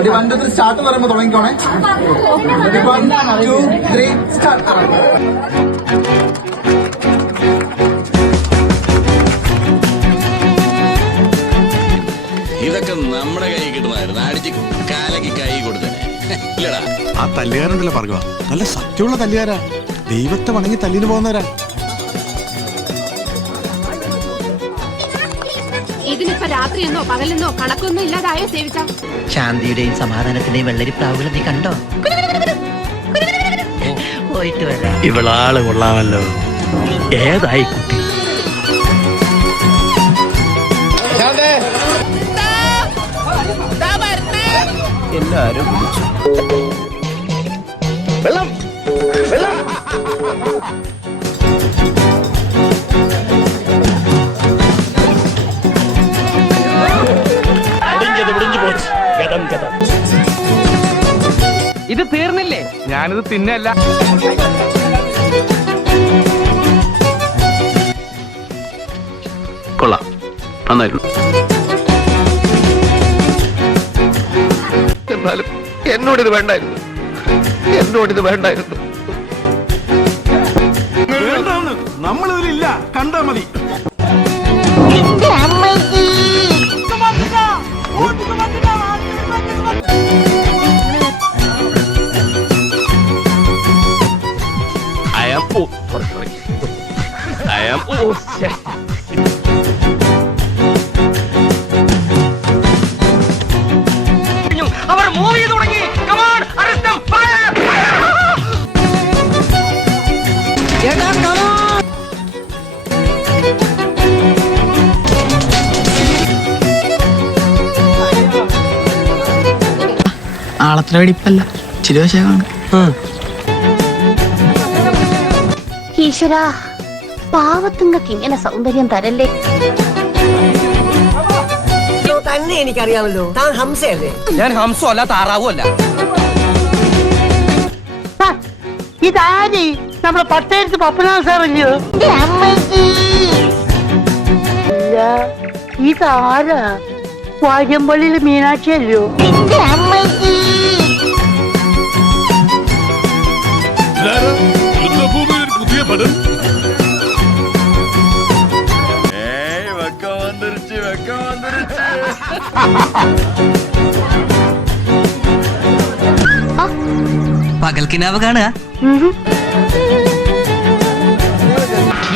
Ready 1 2 3 start പറയുമ്പോ തുടങ്ങിക്കോണേ. Ready 1 2 3 start. ഇതൊക്കെ നമ്മുടെ കൈ കിട്ടുന്നതായിരുന്നു. അടിച്ച് കാലക്ക് കൈ കൊടുത്തേ ഇല്ലടാ. ആ തല്ലുകാരുണ്ടല്ലോ പറയുക, നല്ല സത്യമുള്ള തല്ലുകാരാ. ദൈവത്തെ വണങ്ങി തല്ലിന് പോകുന്നവരാ. ഇതിനിപ്പോ രാത്രിയെന്നോ പകലെന്നോ കണക്കൊന്നും ഇല്ലാതായോ സേവിച്ച? ശാന്തിയുടെയും സമാധാനത്തിന്റെയും വെള്ളരിപ്രാവുകൾ നീ കണ്ടോ? പോയിട്ട് വരാം. ഇവളാള് കൊള്ളാമല്ലോ. ഏതായി കുട്ടി? എല്ലാരും വിളിച്ചു. വെള്ളം വെള്ളം. ഇത് തീർന്നില്ലേ? ഞാനിത് തിന്നല്ല. കൊള്ളാം, നന്നായിരുന്നു. എന്നാലും എന്നോടിത് വേണ്ടായിരുന്നു. നമ്മളിതിലില്ല, കണ്ടാ മതി. അവർ മൂവി തുടങ്ങി. Come on, arrest them, fire! ആളത്ര വെടിപ്പല്ല, ചിരി വശമാണ്. ഈശ്വര, പാവത്തുങ്ങൾക്ക് ഇങ്ങനെ സൗന്ദര്യം തരല്ലേ. തന്നെ എനിക്കറിയാമല്ലോ, താൻ ഹംസയല്ലേ? ഞാൻ ഹംസോ അല്ല, താറാവോ അല്ല. ഇതാരി നമ്മളെ പട്ടേരത്ത് പപ്പനാഥ് സാറല്ലോ. ഇതാരാ? വാര്യമ്പള്ളിയിൽ മീനാക്ഷി അല്ലോ. പുതിയ പടം പകൽക്കിനാവ് കാണുക.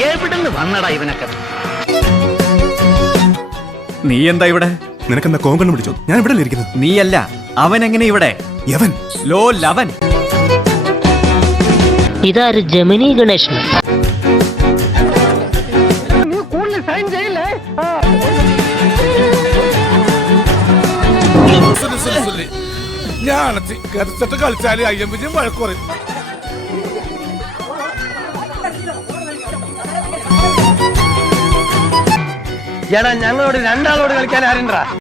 എവിടുന്ന് വന്നടാ ഇവനൊക്കെ? നീ എന്താ ഇവിടെ? നിനക്കെന്താ കോങ്കണ്ണ് പിടിച്ചോ? ഞാൻ ഇവിടെ ഇരിക്കുന്നത്. നീയല്ല, അവൻ എങ്ങനെ ഇവിടെ? യവൻ ലോ ലവൻ. ഇതാര്? ജമിനി ഗണേശൻ. കൂടുതൽ സൈൻ ചെയ്യില്ലേ? ഞാൻ കളിച്ചാല് അയ്യമ്പുജം വഴക്കുറയും. എടാ, ഞങ്ങളോട് രണ്ടാളോട് കളിക്കാൻ ആരുണ്ടാ?